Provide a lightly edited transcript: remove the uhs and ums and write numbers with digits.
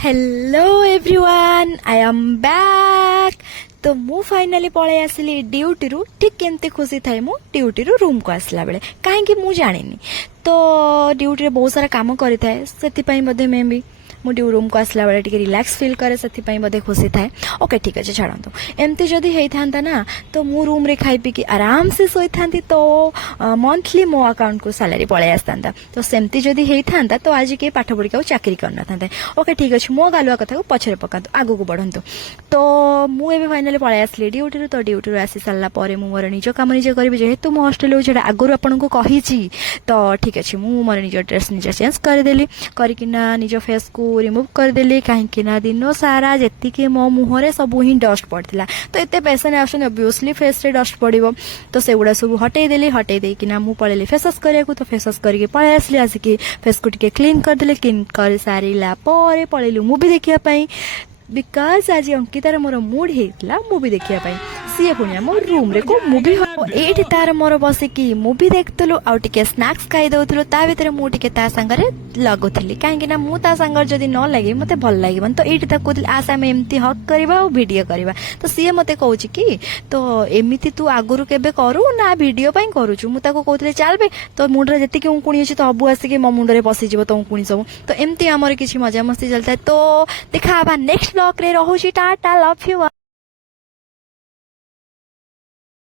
Hello everyone I am back. तो मु finally पळै आसिली duty रु। ठीक केमती खुशी थाए मु ड्यूटी रु रूम को आसला बेले काहेकि मु जानिनी। तो ड्यूटी रे बहुत सारा काम करि थाए सेति पई मध्ये मे भी मु रूम को आसला बेले टिके रिलैक्स फील करे सेति पई मध्ये खुशी थाए। ओके ठीक अछि छाडंतु। एमती जदी हेइ थांता ना तो मु रूम रे खाई पी के आराम से सोई थांती तो मंथली मो अकाउंट को सैलरी पळे आस्तांता। तो सेमती जदी हेइ थांता तो आज के पाठ पढी के चाकरी करना थांते। ओके ठीक अछि मो गालुआ कथा को पछरे पकांतु आगु को बढ़ंतु। तो मु एबे फाइनली पळे आसली ड्यूटी रु। तो ड्यूटी रु आसी सारला परे मु मोर निज काम निजे करबी जेहेतु मो हॉस्टल हो जेटा आगु आपन को कहिछि। तो ठीक अछि मु मोर निज ड्रेस निजे चेंज कर देली करिकिना निज फेस को रिमूव कर देली काहेकि ना दिन सारा जेति के मो मुहरे सब ही डस्ट पड़थिला। तो एते पेशेंट आसन ऑब्वियसली फेस रे डस्ट पड़िबो। तो सेगुडा सब हटै देली हटै देई किना मु पळेली फेस वॉश करिया को। तो फेस वॉश करके पळे आसली आसिकी फेस को टिके क्लीन कर देले। क्लीन कर सारिला परे पळेलु मूवी देखिया पई बिकॉज आज अंकितार मोर मूड हेतला मूवी देखिया पई। सीए पुनिया मोर रूम रे को मूवी हो एठी तार मोर बसिकी मूवी देखतलु आ टिके स्नैक्स खाई दउतलु। ता भितर मु टिके ता संगरे लगुथली काहेकि ना मु ता संगर जदी न लागे मते भल लागिबन। तो एठी ता कोथि आशा में एमती हक करबा और वीडियो करबा। तो सीए मते कहूची कि तो एमिति तू आगुरु केबे करू ना वीडियो पई करूछु। मु ताको कहतले चलबे तो मुंडरे जति के उकुणी अछि तो अबु आसी के मो मुंडरे पसी जिवो तो उकुणी सब। तो एमती हमर किछि मजा मस्ती चलता है। तो देखा बा नेक्स्ट ब्लॉग रे रहूची टाटा लव यू।